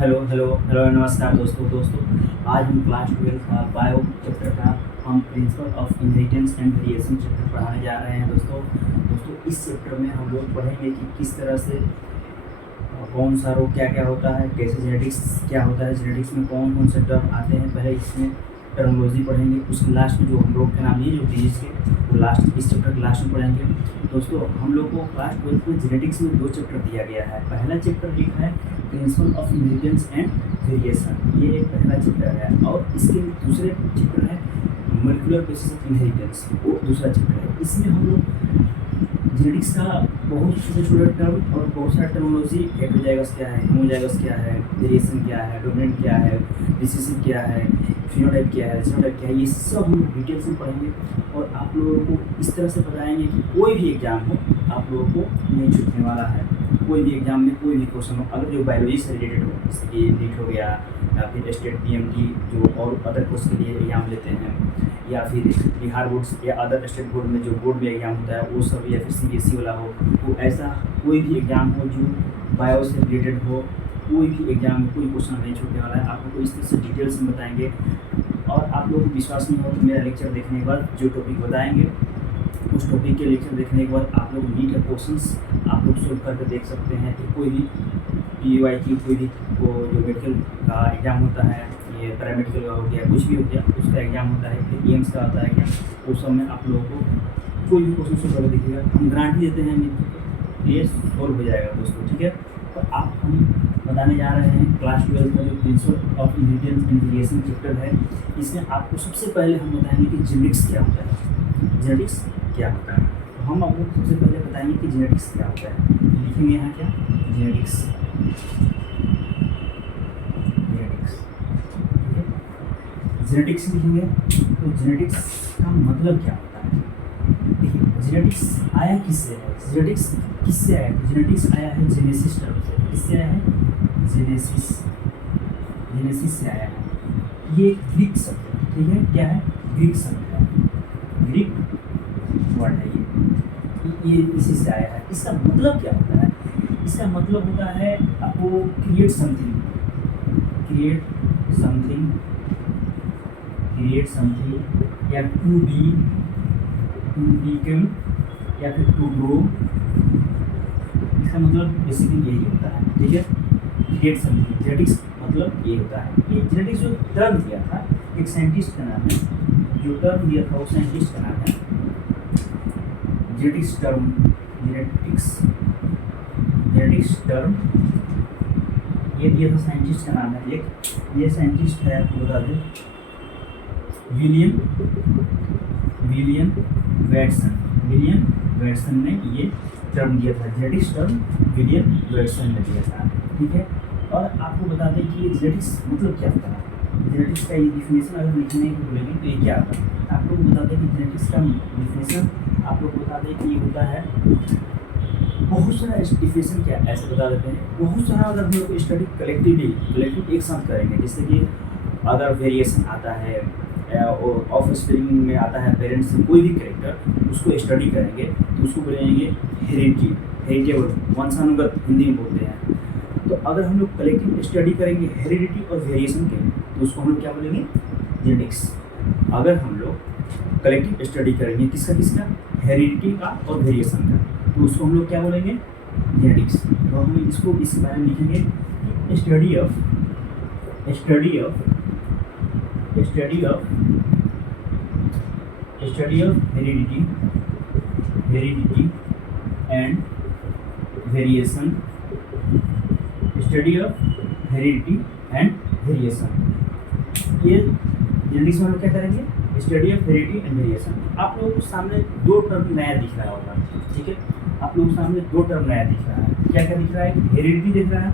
Hello hello hello नमस्कार दोस्तों आज हम क्लास 12 का बायो चैप्टर का हम principle of inheritance and variation chapter पढ़ाने जा रहे हैं दोस्तों इस चैप्टर में हम लोग पढ़ेंगे कि किस तरह से कौन सा रोग क्या क्या होता है, कैसे जेनेटिक्स क्या होता है, जेनेटिक्स में कौन कौन से टर्म आते हैं। पहले इसमें टर्मोलॉजी पढ़ेंगे, उसके लास्ट में जो हम लोग के नाम लिए जो डिजीज के वो लास्ट इस चैप्टर के लास्ट में पढ़ेंगे। दोस्तों हम लोग को क्लास 12 में जेनेटिक्स में 2 चैप्टर दिया गया है। पहला चैप्टर लिखा है principle of inheritance and variation, ये एक पहला चैप्टर है, और इसके दूसरे चैप्टर है मॉलिक्यूलर बेसिस ऑफ इनहेरिटेंस, वो दूसरा चैप्टर है। इसमें हम लोग जेनेटिक्स का बहुत छोटे टर्म और बहुत सारा टर्मोलॉजी, हेटेरोजाइगस क्या है, होमोजाइगस क्या है, वेरिएशन क्या है, डोमिनेंट क्या है, रिसेसिव क्या है, फिनोटाइप क्या है, जीनोटाइप क्या है, ये सब हम डिटेल से पढ़ेंगे और आप लोगों को इस तरह से बताएंगे कि कोई भी एग्जाम हो आप लोगों को नहीं छूटने वाला है। कोई भी एग्जाम में कोई भी क्वेश्चन हो, अगर जो बायोलॉजी से रिलेटेड हो, जैसे कि नीट हो गया या फिर स्टेट पीएमटी जो और अदर कोर्स के लिए एग्जाम लेते हैं, या फिर बिहार बोर्ड्स या अदर स्टेट बोर्ड में जो बोर्ड में एग्जाम होता है वो सब, या फिर सीबीएसई वाला हो, तो ऐसा कोई भी एग्ज़ाम हो जो बायो से रिलेटेड हो, कोई भी एग्जाम में कोई क्वेश्चन नहीं छूटने वाला है। आप लोग को इस तरह से डिटेल्स में बताएंगे, और आप लोगों को विश्वास नहीं हो तो मेरा लेक्चर देखने के बाद जो टॉपिक बताएंगे उस टॉपिक के लेक्चर देखने के बाद आप लोग नीट के क्वेश्चंस आप लोग सोल्व करके देख सकते हैं कि कोई भी पीवाई की कोई भी वो जो मेडिकल का एग्ज़ाम होता है, ये पैरामेडिकल का हो गया, कुछ भी हो गया, उसका एग्ज़ाम होता है, फिर एम्स का आता है एग्जाम, उस सब में आप लोगों को कोई भी क्वेश्चन सोल्व करके देखिएगा, हम गारंटी देते हैं ये सॉल्व हो जाएगा दोस्तों, ठीक है। तो आप हम बताने जा रहे हैं क्लास 12 का जो principle of inheritance and variation chapter है। इसमें आपको सबसे पहले हम बताएंगे कि जेनेटिक्स क्या होता है, जेनेटिक्स क्या होता है। तो हम आपको सबसे पहले बताएंगे कि जेनेटिक्स क्या होता है। लिखेंगे यहाँ क्या, जेनेटिक्स, जेनेटिक्स, ठीक है। जेनेटिक्स लिखेंगे तो जेनेटिक्स का मतलब क्या होता है। देखिए जेनेटिक्स आया किससे है, जेनेटिक्स किससे आया है, जेनेटिक्स आया है जेनेसिस टर्म से। किससे आया है, जेनेसिस, जेनेसिस से आया है। ये ग्रीक शब्द है, ठीक है, क्या है, ग्रीक शब्द है, ग्रीक वर्ड है ये इसी से आया है। इसका मतलब क्या होता है, इसका मतलब होता है आपको create something, create something, create something, या टू बी, टू बिकम, या फिर टू ग्रो। इसका मतलब बेसिकली यही होता है, ठीक है, क्रिएट समथिंग। जेनेटिक्स मतलब ये होता है। ये जेनेटिक्स जो टर्म दिया था एक साइंटिस्ट का नाम है, जो टर्म दिया था वो साइंटिस्ट का नाम है genetics term, genetics, genetics term ये दिया था साइंटिस्ट का नाम है एक, ये साइंटिस्ट है आपको बता दें विलियम वेटसन, विलियम वेटसन ने ये टर्म दिया था, जेनेटिक्स टर्म विलियम वेटसन ने दिया था, ठीक है। और आपको बता दें कि ये जेनेटिक्स मतलब क्या होता है। जेनेटिक्स का ये डिफिनेशन अगर लिखने की बोलेंगे तो ये क्या होता है, आप लोग बता दें कि जेनेटिक्स का डिफिनेशन आप लोग बता दें कि ये होता है बहुत सारा डिफिनेशन, क्या ऐसे बता देते हैं बहुत सारा। अगर हम लोग स्टडी कलेक्टिव एक साथ करेंगे, जैसे कि अगर वेरिएशन आता है ऑफ स्प्रिंग में आता है पेरेंट्स से कोई भी कैरेक्टर, उसको स्टडी करेंगे तो उसको बोलेंगे हेरिडिटी, हेरिटेबल, वंशानुगत हिंदी में बोलते हैं। तो अगर हम लोग कलेक्टिव स्टडी करेंगे हेरिडिटी और वेरिएशन के तो उसको हम लोग क्या बोलेंगे, जेनेटिक्स। अगर हम लोग कलेक्टिव स्टडी करेंगे किसका किसका, हेरिडिटी का और वेरिएशन का, तो उसको हम लोग क्या बोलेंगे, जेनेटिक्स। तो हम इसको इस बारे में लिखेंगे study of, study of, study of, study of heredity, heredity and variation, study of heredity and variation. ये जेनेटिक्स में हम लोग क्या करेंगे, study of heredity and variation. आप लोगों को सामने 2 टर्म नया दिख रहा होगा, ठीक है, आप लोगों को सामने 2 टर्म नया दिख रहा है। क्या क्या दिख रहा है, हेरिडिटी दिख रहा है,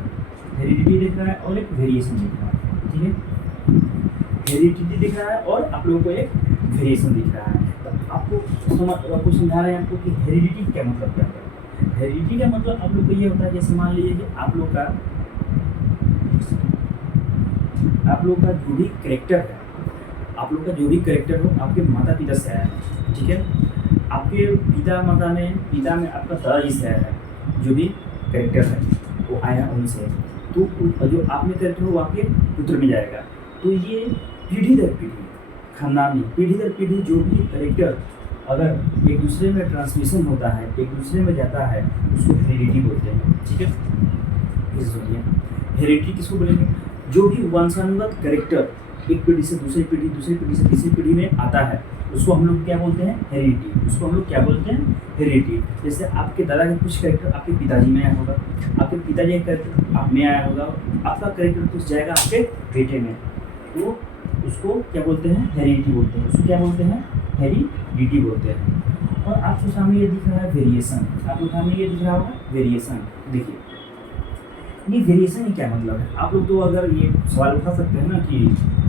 हेरिडिटी दिख रहा है और एक वेरिएशन दिख रहा है, ठीक है। हेरिडिटी दिख रहा है और आप लोगों को एक वेरिएशन दिख रहा है। तो आपको समझा रहे हैं आपको कि हेरिडिटी क्या मतलब क्या है। हेरिडिटी का मतलब आप लोग को ये होता है, जैसे मान लीजिए कि आप लोग का जो भी करेक्टर है, आप लोग का जो भी करेक्टर हो आपके माता पिता से आया है, ठीक है। आपके पिता में आपका दादाजी से आया है, जो भी करेक्टर है वो आया उनसे। तो जो आप में करेक्टर हो वो आपके पुत्र में जाएगा। तो ये पीढ़ी दर पीढ़ी, खानदानी पीढ़ी दर पीढ़ी जो भी करेक्टर अगर एक दूसरे में ट्रांसमिशन होता है, एक दूसरे में जाता है, उसको हेरिडिटी बोलते हैं। ठीक है, इस सुनिए, हेरिडिटी किसको बोलेंगे? जो भी वंशानुगत करेक्टर एक पीढ़ी से दूसरी पीढ़ी, दूसरी पीढ़ी से तीसरी पीढ़ी में आता है, उसको हम लोग क्या बोलते हैं? हेरिडिटी। उसको हम लोग क्या बोलते हैं? हेरिडिटी। जैसे आपके दादा का कुछ करेक्टर आपके पिताजी में आया होगा, आपके पिताजी का करेक्टर आप में आया होगा, आपका करेक्टर कुछ जाएगा आपके बेटे में, तो उसको क्या बोलते हैं? हेरिडिटी बोलते हैं। उसको क्या बोलते हैं? हेरिडिटी बोलते हैं। और आपके सामने ये दिख रहा है वेरिएशन, आपके सामने ये दिख रहा होगा वेरिएशन। देखिए ये वेरिएशन ही क्या मतलब है? आप लोग तो अगर ये सवाल उठा सकते हैं ना कि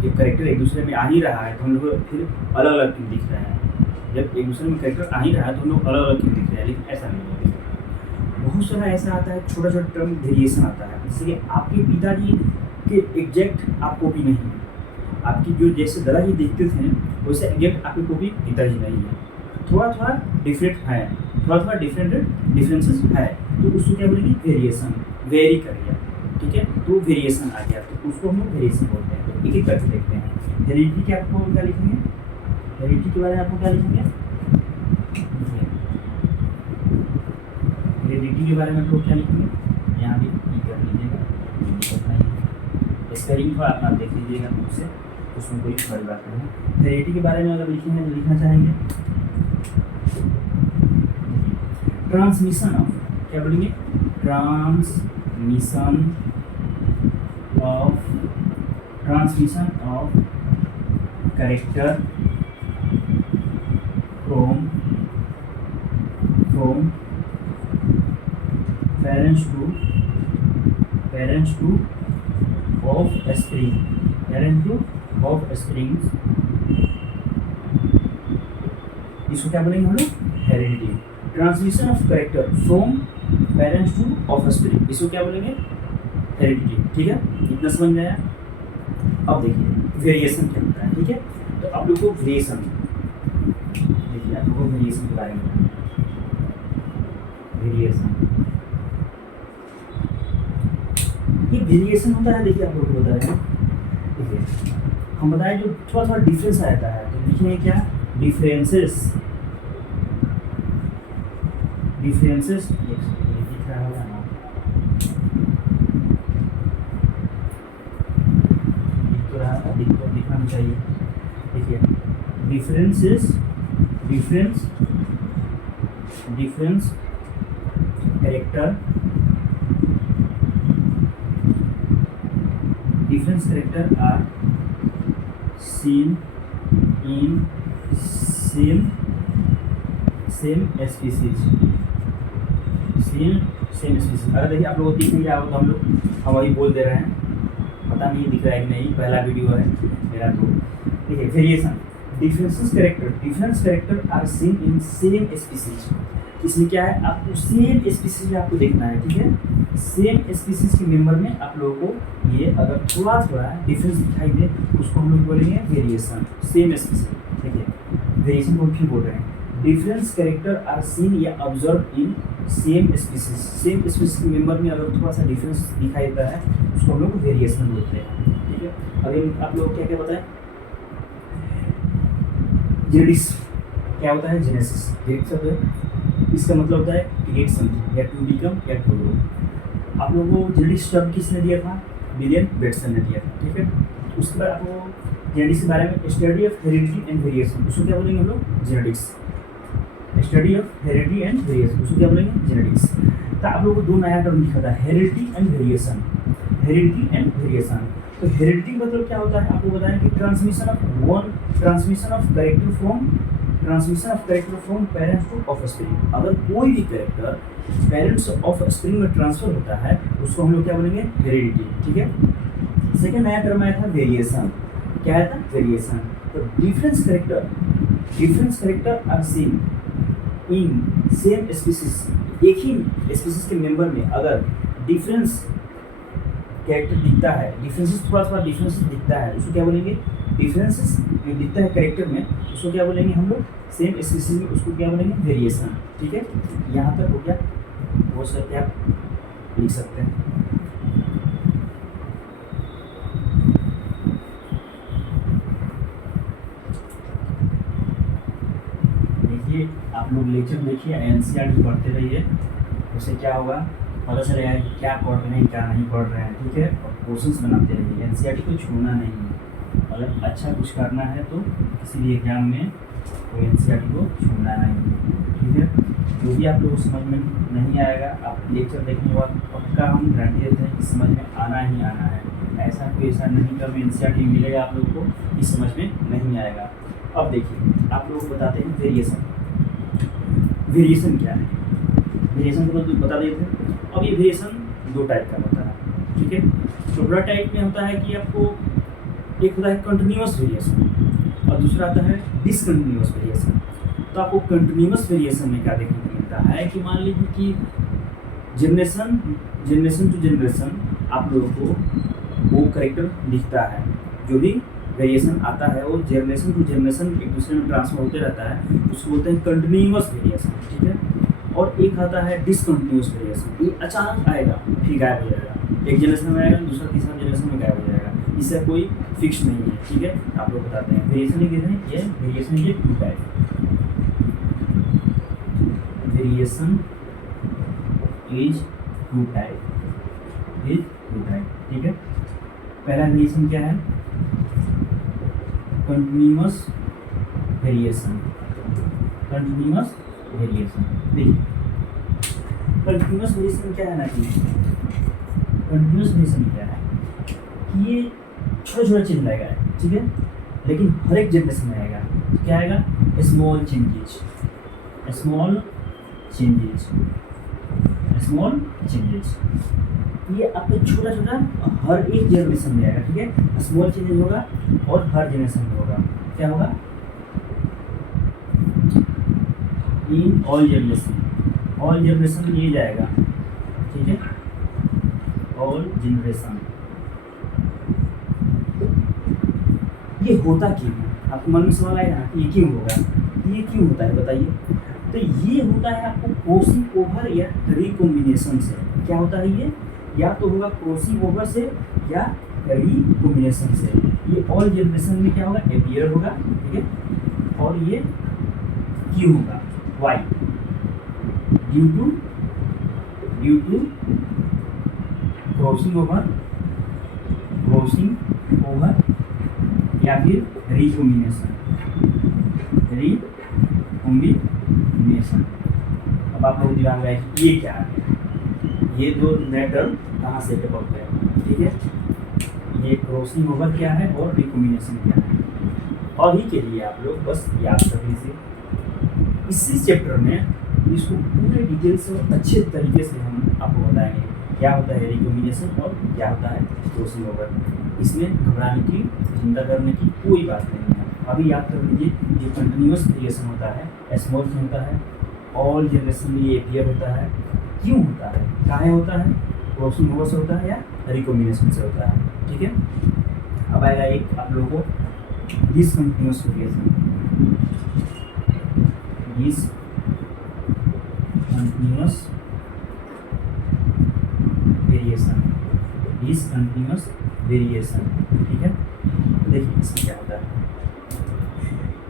जब करेक्टर एक दूसरे में आ ही रहा है तो हम लोग फिर अलग अलग क्यों दिख रहे हैं? जब एक दूसरे में करेक्टर आ ही रहा है तो हम लोग अलग अलग क्यों दिख रहे हैं? लेकिन ऐसा नहीं है। बहुत सारा ऐसा आता है, छोटा छोटा टर्म वेरिएशन आता है। जैसे कि आपके पिताजी के एग्जैक्ट आप कॉपी नहीं है, आपकी जो जैसे दादाजी देखते थे वैसे एग्जैक्ट आपकी कॉपी पिताजी नहीं है, थोड़ा थोड़ा डिफरेंट है, थोड़ा थोड़ा डिफरेंसेस है, तो उसको क्या बोलेंगे? वेरिएशन। वेरी कर गया, ठीक है, तो वेरिएशन आ गया, तो उसको हम लोग वेरिएशन बोलते हैं। तो एक एक करके देखते हैं। हेरिडिटी के आपको क्या लिखेंगे? हेरिडिटी के बारे में आपको क्या लिखेंगे? हेरिडिटी के बारे में आपको क्या लिखेंगे? यहाँ भी कर लीजिएगा, स्पेलिंग थोड़ा अपना देख लीजिएगा मुझसे, उसमें कोई बड़ी बात नहीं है। हेरिडिटी के बारे में अगर लिखेंगे तो लिखना चाहेंगे ट्रांसमिशन ऑफ, क्या बोलेंगे? Transmission of character from parents to offspring, इसको क्या बोलेंगे हम लोग? Heredity. Transmission of character from parents to offspring, इसको क्या बोलेंगे? हेरिडिटी। ठीक है, इतना समझ में आया? अब देखिए वेरिएशन क्या होता है। ठीक है, तो आप लोग को वेरिएशन देखिए, आप लोग को वेरिएशन के बारे में ये वेरिएशन होता है। देखिए आप लोग को बताया, देखिए हम बताएं जो थोड़ा थोड़ा डिफरेंस आता है तो लिखेंगे क्या? डिफरेंसेस दिख रहा होगा ना, दिखना चाहिए। देखिए difference character are seen in same species. अगर देखिए आप लोगों को दिख नहीं रहा हो तो हम वही बोल दे रहे हैं, पता नहीं दिख रहा है कि नहीं, पहला वीडियो है मेरा। तो देखिए variation, difference character are seen in same species. इसमें क्या है? आपको सेम स्पीसीज में आपको देखना है। ठीक है, सेम स्पीसीज के मेंबर में आप लोगों को ये अगर थोड़ा थोड़ा डिफरेंस दिखाई दे उसको हम लोग बोलेंगे वेरिएशन। सेम स्पीसीज, देखिए वेरिएशन को फिर बोल रहे हैं। डिफरेंस कैरेक्टर आर सीन या ऑब्जर्व इन सेम स्पीसीज के मेंबर में अगर थोड़ा सा डिफरेंस दिखाई देता है उसको हम लोग वेरिएशन बोलते हैं। ठीक है, अगर आप लोग क्या क्या बताएं? जेनेटिक्स क्या होता है? जेनेसिस, जेनेटिक्स होता है, इसका मतलब होता है क्रिएट समथिंग या टू बिकम या टू ग्रो। आप लोगों को जेनेटिक्स शब्द किसने दिया था? विलियम बेटसन ने दिया था। ठीक है, उसके बाद आपको जेनेटिक्स के बारे में study of heredity and variation, उसको क्या बोलेंगे हम लोग? Genetics. Study of heredity and variation, उसको क्या बोलेंगे? जेनेटिक्स। तो आप लोगों को दो नया टर्म लिखा था, हेरिडिटी एंड वेरिएशन। तो हेरिडिटी मतलब क्या होता है? आपको बताएं कि transmission of character from parents to offspring. अगर कोई भी कैरेक्टर पेरेंट्स ऑफस्प्रिंग में ट्रांसफर होता है उसको हम लोग क्या बोलेंगे? हेरिडिटी। ठीक है, सेकंड नया टर्म आया था वेरिएशन। क्या आया था? वेरिएशन। तो difference character are seen in same species, एक ही स्पीसीज के मेंबर में अगर डिफरेंस कैरेक्टर दिखता है, डिफरेंसेस थोड़ा डिफरेंसेस दिखता है, उसको क्या बोलेंगे? डिफरेंसेस जो दिखता है कैरेक्टर में उसको क्या बोलेंगे हम लोग? सेम स्पीसीज में उसको क्या बोलेंगे? वेरिएशन। ठीक है, यहाँ तक हो गया, वो सब क्या लिख सकते हैं। आप लोग लेक्चर देखिए, एनसीईआरटी पढ़ते रहिए, उससे क्या होगा पता चलेगा कि क्या पढ़ रहे हैं क्या नहीं पढ़ रहे हैं, ठीक है। और क्वेश्चंस बनाते रहिए, एनसीईआरटी को छोड़ना नहीं है। अगर अच्छा कुछ करना है तो किसी भी एग्जाम में तो एनसीईआरटी को छोड़ना नहीं है, ठीक है। जो भी आप लोग को समझ में नहीं आएगा, आप लेक्चर देखने के बाद पक्का हम गारंटी देते हैं कि समझ में आना ही आना है। ऐसा नहीं कभी एनसीईआरटी मिलेगा आप लोग को कि समझ में नहीं आएगा। अब देखिए आप लोग बताते हैं वेरिएशन। वेरिएशन क्या है, वेरिएशन को तो बता देते हैं। अब ये वेरिएशन दो टाइप का होता है, ठीक है। तो पहला टाइप में होता है कि आपको एक होता है कंटिन्यूअस वेरिएशन और दूसरा आता है डिसकंटिन्यूअस वेरिएशन। तो आपको कंटिन्यूअस वेरिएशन में क्या देखने को मिलता है कि मान लीजिए कि जनरेशन टू जनरेशन आप लोगों को वो करेक्टर दिखता है, जो भी वेरिएशन आता है वो जनरेशन टू जनरेशन एक दूसरे में ट्रांसफर होते रहता है, उसको बोलते हैं कंटिन्यूअस वेरिएशन, ठीक है। और एक आता है डिसकंटिन्यूअस वेरिएशन, ये अचानक आएगा फिर गायब हो जाएगा, एक जनरेशन में आएगा दूसरा तीसरा जनरेशन में गायब हो जाएगा, इससे कोई फिक्स नहीं है, ठीक है। आप लोग बताते हैं वेरिएशन ये वेरिएशन ये two type, variation is two type, ठीक है। पहला वेरिएशन क्या है, कंटिन्यूअस वेरिएशन। देखिए कंटिन्यूअस वेरिएशन क्या है ना कि कंटिन्यूअस वेरिएशन क्या है कि ये छोटा चेंज आएगा, ठीक है, लेकिन हर एक जनरेशन में आएगा। क्या आएगा, स्मॉल चेंजेस, ये आपको छोटा हर एक जनरेशन में आएगा, ठीक है। स्मॉल चेंजेस होगा और हर जनरेशन में होगा। क्या होगा, इन ऑल जनरेशन में ये जाएगा, ठीक है, ऑल जनरेशन। ये होता क्यों है, आपको मन में सवाल आएगा ना कि ये क्यों होगा, ये क्यों होता है बताइए। तो ये होता है आपको क्रॉसिंग ओवर या रिकॉम्बिनेशन से। क्या होता है ये, या तो होगा क्रॉसिंग ओवर से या रिकॉम्बिनेशन से। ये ऑल जनरेशन में क्या होगा, अपीयर होगा, ठीक है। और ये क्यों होगा, why, due to crossing over या फिर रिकॉम्बिनेशन। अब आप लोग दिमाग में ये क्या है, ये दो नए टर्म कहाँ से डेवलप है, ठीक है। ये क्रॉसिंग ओवर क्या है और रिकॉम्बिनेशन क्या है, अभी के लिए आप लोग बस याद कर लीजिए। इसी चैप्टर में इसको पूरे डिटेल से और अच्छे तरीके से हम आपको बताएंगे क्या होता है रिकॉम्बिनेशन और क्या होता है क्रॉसिंग ओवर। इसमें घबराने की, चिंता करने की कोई बात नहीं है। अभी याद कर लीजिए, ये कंटिन्यूअस वेरिएशन होता है, स्मॉल से होता है, ऑल जनरेशन में ये अपीयर होता है। क्यों होता है, काहे होता है, क्रॉसिंग ओवर से होता है या रिकॉम्बिनेशन से होता है, ठीक है। अब आएगा एक आप लोगों को डिसकंटिन्यूअस वेरिएशन। डिसकंटिन्यूअस वेरिएशन, ठीक है। देखिए इसमें क्या होता है,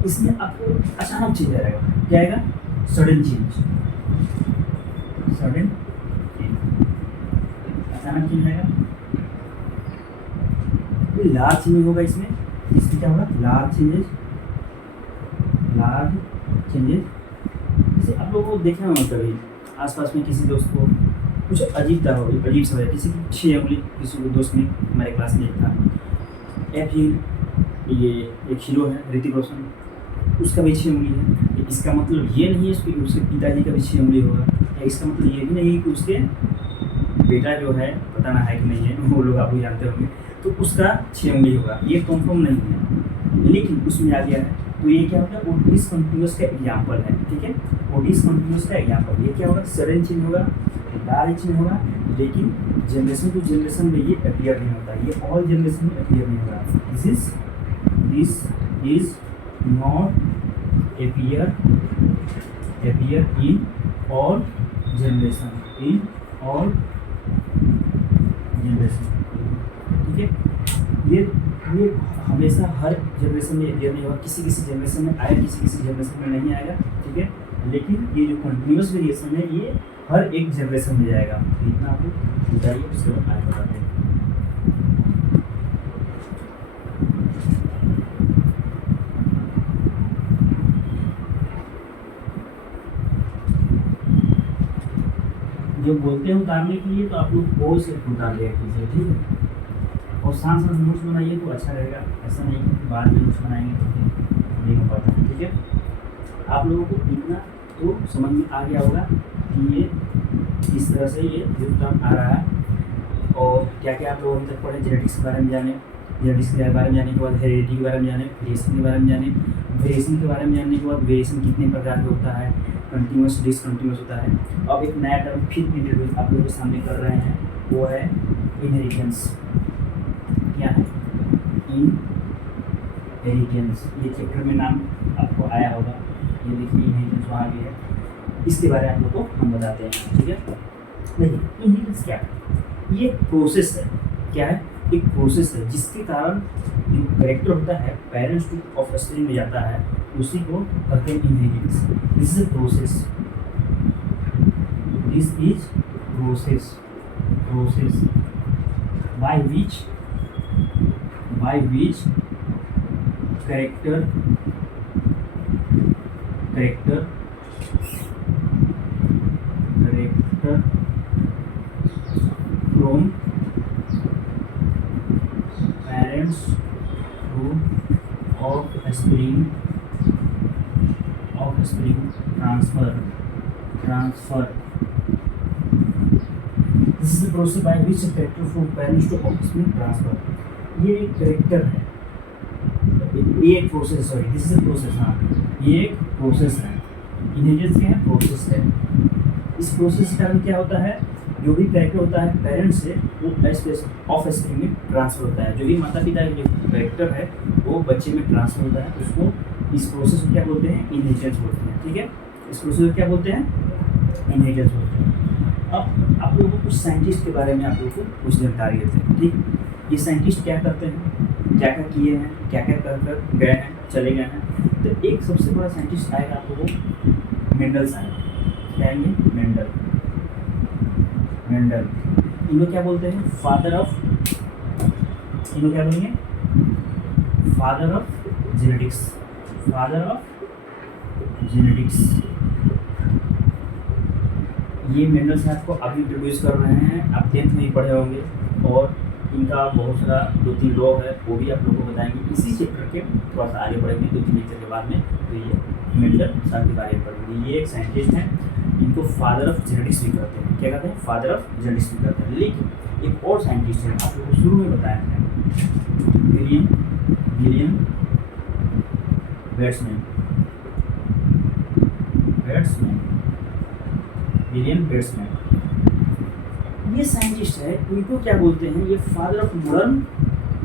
इसमें आपको अचानक चेंज आएगा। क्या आएगा, सडन चेंज, अचानक चेंज आएगा। लार्ज चेंज होगा इसमें क्या होगा, लार्ज चेंजेस। जैसे आप लोगों को देखना होगा कभी आसपास में किसी दोस्त को कुछ अजीब सा हो किसी की 6 उंगली, किसी को दोस्त में हमारे क्लास में एक था, या फिर ये एक हीरो है ऋतिक रोशन, उसका भी 6 उंगली है। इसका मतलब ये नहीं है कि उसके पिताजी का भी 6 उंगली होगा, या इसका मतलब ये भी नहीं है कि उसके बेटा जो है, पता ना है कि नहीं है, वो लोग आप भी जानते होंगे, तो उसका 6 उंगली होगा, ये कंफर्म नहीं है, लेकिन उसमें आ गया है। तो ये क्या होता है, वो डिसकंटिन्यूअस का एग्जाम्पल है, ठीक है। वो डिसकंटिन्यूअस का एग्जाम्पल, ये क्या होगा, सडन चेंज होगा, लार्ज चेंज होगा, लेकिन जनरेशन टू जनरेशन में ये अपीयर नहीं होता, ये ऑल जनरेशन में अपीयर नहीं होगा। This is not appear in all generation, ठीक है। ये हमेशा हर जनरेशन में अपीयर नहीं होगा, किसी जनरेशन में आएगा, किसी जनरेशन में नहीं आएगा, ठीक है। लेकिन ये जो कंटिन्यूस वेरिएशन है ये हर एक जनरेशन में जाएगा। तो इतना आपको बताइए, उसके बाद आगे बताते हैं। जब बोलते हैं उतारने के लिए तो आप लोग वो से उतार लिया कीजिए, ठीक है। और साथ साथ नोट्स बनाइए तो अच्छा रहेगा, ऐसा नहीं कि बाद में नोट्स बनाएंगे तो फिर नहीं हो पाता है, ठीक है। आप लोगों को इतना तो समझ में आ गया होगा कि ये किस तरह से ये टर्म आ रहा है और क्या क्या आप लोग अभी तक पढ़े। जेनेटिक्स के बारे में जाने, जेनेटिक्स के बारे में जानने के बाद हेरिडिटी के बारे में जाने, वेरिएशन के बारे में जाने, वेरिएशन के बारे में जानने के बाद वेरिएशन कितने प्रकार के होता है, कंटिन्यूस डिसकंटिन्यूस होता है। अब एक नया टर्म फिर इंट्रोड्यूस आप लोगों के सामने कर रहे हैं, वो है इनहेरिटेंस। क्या है इनहेरिटेंस? ये चैप्टर में नाम आपको आया होगा, ये देखिए इनहेरिटेंस वहाँ भी है। इसके बारे में आप लोग को हम बताते हैं, ठीक है। देखिए इनहेरिटेंस क्या है, ये प्रोसेस है। क्या है? एक प्रोसेस है जिसके कारण जो करेक्टर होता है पेरेंट्स टू ऑफस्प्रिंग में जाता है, उसी को कहते हैं inheritance. This is process, this is process by which character from parents to offspring transfer. This is the process by which a character from parents to offspring transfer. ये एक character है, ये एक process, sorry this is a process. हाँ, ये एक process है। Inheritance क्या है? प्रोसेस है। इस प्रोसेस के कारण क्या होता है, जो भी कैरेक्टर होता है पेरेंट्स से वो ऑफ स्प्रिंग में ट्रांसफर होता है। जो भी माता पिता का जो कैरेक्टर है वो बच्चे में ट्रांसफर होता है, उसको इस प्रोसेस को क्या बोलते हैं? इनहेरिटेंस बोलते हैं, ठीक है। इस प्रोसेस को क्या बोलते हैं? इनहेरिटेंस बोलते हैं। अब आप लोगों को कुछ साइंटिस्ट के बारे में आप लोगों को कुछ जानकारी देते हैं, ठीक। ये साइंटिस्ट क्या करते हैं, क्या क्या किए हैं, क्या क्या कर गए हैं, चले गए हैं। तो एक सबसे बड़ा साइंटिस्ट आएगा आप लोगों को, मेंडल्स आएगा। क्या आएंगे? मेंडल। इनको क्या बोलते हैं? फादर ऑफ, इनको क्या बोलेंगे? Father of genetics. ये मेंडल साहब को अभी इंट्रोड्यूस कर रहे हैं, आप 10th में ही पढ़े होंगे। और इनका बहुत सारा 2-3 लॉ है, वो भी आप लोगों को बताएंगे इसी चैप्टर के थोड़ा सा आगे बढ़ेंगे 2-3 लेक्चर के बाद में। तो ये मेंडल साहब के बारे में पढ़ेंगे। ये एक साइंटिस्ट हैं, इनको फादर ऑफ जेनेटिक्स भी कहते हैं। क्या कहते हैं? फादर ऑफ जेनेटिक्स भी कहते हैं। लेकिन एक और साइंटिस्ट है, आप लोगों को शुरू में बताया था, विलियम बेट्समैन। ये साइंटिस्ट है, इनको क्या बोलते हैं? ये फादर ऑफ मॉडर्न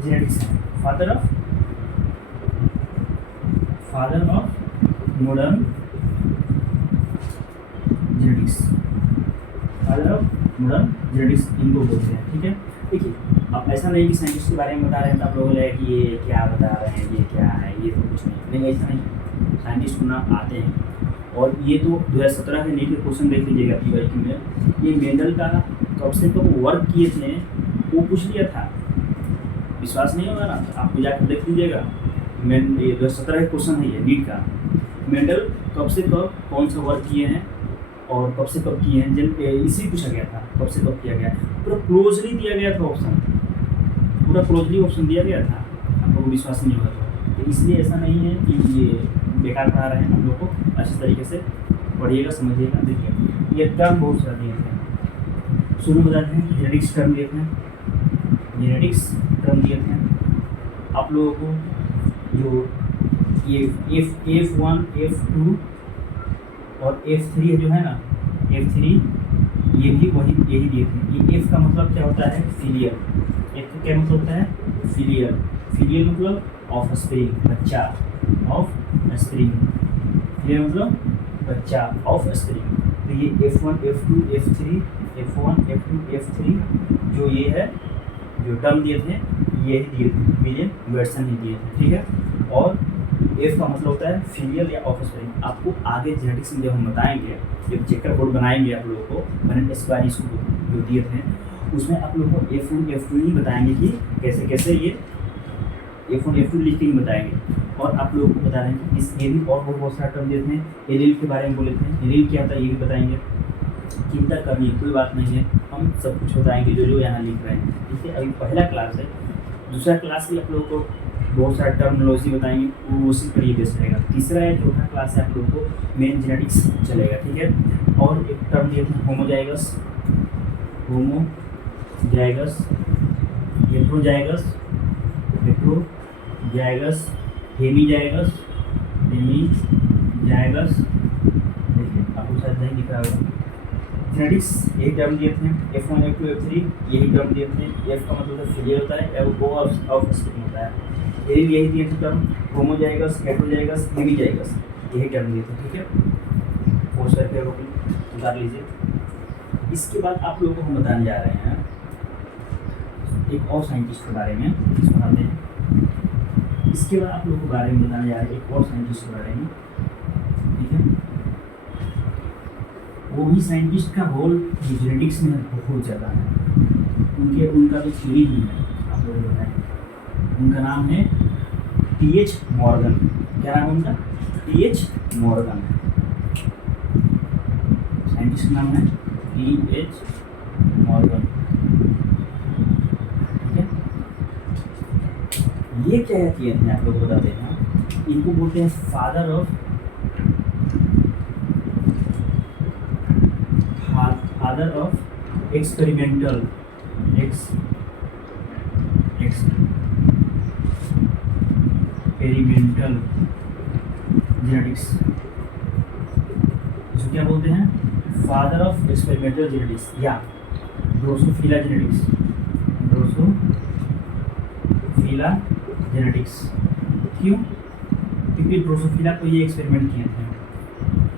जेनेटिक्स है। फादर ऑफ मॉडर्न जेनेटिक्स इनको बोलते हैं, ठीक है। देखिए अब ऐसा नहीं कि साइंटिस्ट के बारे में बता रहे हैं तो आप लोगों को लगेगा कि ये क्या बता रहे हैं, ये क्या है, ये तो कुछ नहीं, ऐसा नहीं। साइंटिस्ट को नाम आते हैं। और ये तो 2017 के नीट के क्वेश्चन देख लीजिएगा PYQ में, ये मेंडल का कब से कब वर्क किए थे वो पूछ लिया था। विश्वास नहीं होगा ना, आपको जाकर देख लीजिएगा। ये 2017 का क्वेश्चन है, ये नीट का। मेंडल कब से कब कौन सा वर्क किए हैं और कब से कब किए हैं, इसी पूछा गया था, कब से कब किया गया। पूरा क्लोजली दिया गया था ऑप्शन, पूरा क्लोजली ऑप्शन दिया गया था। आप लोगों को विश्वास नहीं होगा तो इसलिए ऐसा नहीं है कि ये बेकार पढ़ा रहे हैं। हम लोग को अच्छी तरीके से पढ़िएगा, समझिएगा। देखिए ये टर्म बहुत सारा दिए थे, शुरू में बताते हैं जेनेटिक्स टर्म दिए थे, आप लोगों को जो ये F1 F2 और F3 जो है ना, F3 ये भी यही दिए थे। ये F का मतलब क्या होता है? फिलियल। F का क्या मतलब होता है? फिलियल मतलब ऑफ स्प्रिंग, बच्चा ऑफ स्प्रिंग। ये मतलब बच्चा ऑफ स्प्रिंग। तो ये F1 F2 F3 F1 F2 F3 जो ये है, जो टर्म दिए थे ये ही दिए थे, विलियम बेट्सन ही दिए थे, ठीक है। और एफ का मतलब होता है फीमेल या ऑफस्प्रिंग। आपको आगे जेनेटिक्स में जब हम बताएंगे, जब चेकर बोर्ड बनाएंगे आप लोगों को बनन स्क्वायर इसको जो दिए थे, उसमें आप लोगों को F1 F2 ही बताएंगे कि कैसे कैसे ये F1 F2 लिख के ही बताएंगे। और आप लोगों को बता रहे हैं कि इस ये भी और बहुत सारा टर्म देते हैं। एलील के बारे में बोले थे, एलील क्या होता है ये भी बताएंगे। चिंता करनी कोई बात नहीं है, हम सब कुछ बताएंगे जो जो यहाँ लिख रहे हैं, ठीक है। अभी पहला क्लास है, दूसरा क्लास भी आप लोगों को बहुत सारा टर्मिनोलॉजी बताएंगे, वो उसी पर ये बेस रहेगा। तीसरा या चौथा क्लास है आप लोगों को मेन जेनेटिक्स चलेगा, ठीक है। और एक टर्म दिए थे homozygous, homozygous, heterozygous, heterozygous, hemizygous, hemizygous, देखिए आपको शायद नहीं दिख रहा होगा। जेनेटिक्स यही टर्म दिए थे, F1 F2 F3 यही टर्म दिए थे। F का मतलब फीमेल होता है, F वो ऑफस्प्रिंग होता है। यही दिए थे टर्म, होमोजाइगस, हेट्रोजाइगस, हेमीजाइगस यही टर्म दिए थे, ठीक है। पोस्ट करके उतार लीजिए। इसके बाद आप लोगों को हम बताने जा रहे हैं एक और साइंटिस्ट के बारे में, जिसको बताते हैं। इसके बाद आप लोगों के बारे में बताने जा रहे हैं एक और साइंटिस्ट के बारे में, ठीक है। वो भी साइंटिस्ट का रोल जेनेटिक्स में बहुत ज़्यादा है। उनका तो थ्योरी ही है, आप लोगों को बताएं। उनका नाम है T.H. मॉर्गन। क्या नाम है उनका? T.H. मॉर्गन। साइंटिस्ट का नाम है T.H. मॉर्गन, ठीक है। ये क्या किए थे आप लोग बताते हैं। इनको बोलते हैं फादर ऑफ एक्सपेरिमेंटल जेनेटिक्स। इसको क्या बोलते हैं? फादर ऑफ एक्सपेरिमेंटल जेनेटिक्स या ड्रोसोफिला जेनेटिक्स। ड्रोसोफिला जेनेटिक्स क्यों? क्योंकि ड्रोसोफिला को ये एक्सपेरिमेंट किए थे।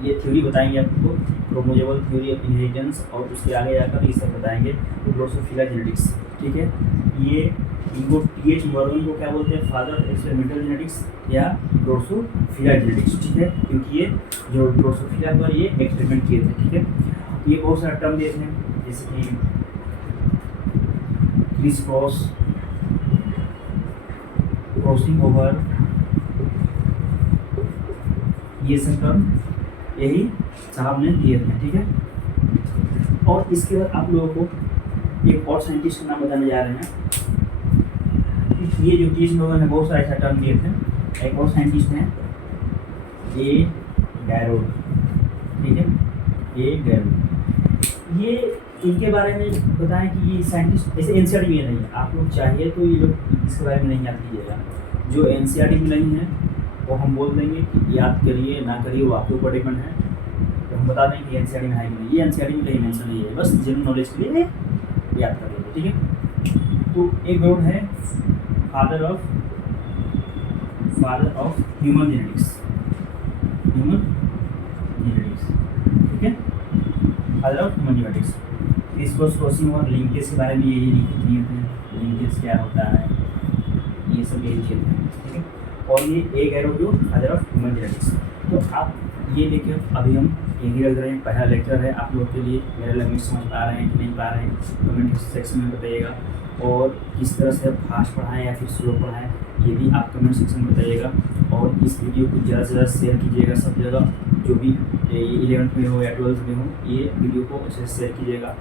ये थ्योरी बताएंगे आपको, क्रोमोसोमल थ्योरी ऑफ इनहेरिटेंस, और उसके आगे जाकर ये सब बताएंगे तो ड्रोसोफिला जेनेटिक्स, ठीक है। ये इनको T.H. मॉर्गन को क्या बोलते हैं? फादर एक्सपेरिमेंटल जेनेटिक्स या ड्रोसोफिला जेनेटिक्स, ठीक है। क्योंकि ये जो ड्रोसोफिला पर ये एक्सपेरिमेंट किए थे, ठीक है। ये बहुत सारा टर्म देते हैं, जैसे कि क्रिस क्रॉस, क्रॉसिंग ओवर, ये सब टर्म यही साहब ने दिए थे, ठीक है। और इसके बाद आप लोगों को एक और साइंटिस्ट का नाम बताने जा रहे हैं। ये जो T.H. मॉर्गन ने बहुत सारे ऐसा टर्म दिए थे। एक और साइंटिस्ट हैं A. गैरोड, ठीक है। A. गैरोड, ये इनके बारे में बताएं कि ये साइंटिस्ट ऐसे NCERT में नहीं है। आप लोग चाहिए तो ये लोग इसके बारे में नहीं याद कीजिएगा। जो NCERT में नहीं है वो हम बोल देंगे कि याद करिए ना करिए, वो आपके ऊपर डिपेंड है। तो हम बता देंगे कि NCERT में है कि नहीं। ये NCERT में कहीं मेंशन नहीं है, बस जनरल नॉलेज के लिए याद कर लीजिए, ठीक है। तो एक गौड़ है फादर ऑफ ह्यूमन जेनेटिक्स, ठीक है। Father of human genetics. इसको क्रॉसिंग और लिंकेज के बारे में ये लिखे थे, लिंकेज क्या होता है, ये सब यही लिखे थे, ठीक है। और ये A. गैरोड जो फादर ऑफ ह्यूमन जेनेटिक्स। तो आप ये देखिए, अभी हम यही रख रहे हैं, पहला लेक्चर है आप लोग के लिए। मेरा लैंग्वेज समझ पा रहे हैं कि नहीं पा रहे हैं, कमेंट सेक्शन में बताइएगा। और किस तरह से फास्ट पढ़ाएं या फिर स्लो पढ़ाएं, ये भी आप कमेंट सेक्शन में बताइएगा। और इस वीडियो को ज़्यादा से ज़्यादा शेयर कीजिएगा सब जगह, जो भी 11th में हो या 12th में हो, ये वीडियो को अच्छे से शेयर कीजिएगा।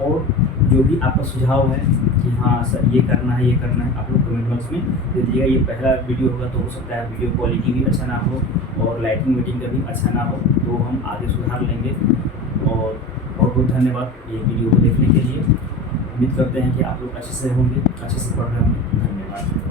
और जो भी आपका सुझाव है कि हाँ सर ये करना है, आप लोग कमेंट बॉक्स में दे दीजिएगा। ये पहला वीडियो होगा तो हो सकता है वीडियो क्वालिटी भी अच्छा ना हो और लाइटिंग वीटिंग का भी अच्छा ना हो, तो हम आगे सुधार लेंगे। और बहुत बहुत धन्यवाद ये वीडियो को देखने के लिए। उम्मीद करते हैं कि आप लोग अच्छे से होंगे, अच्छे से पढ़ रहे होंगे। धन्यवाद।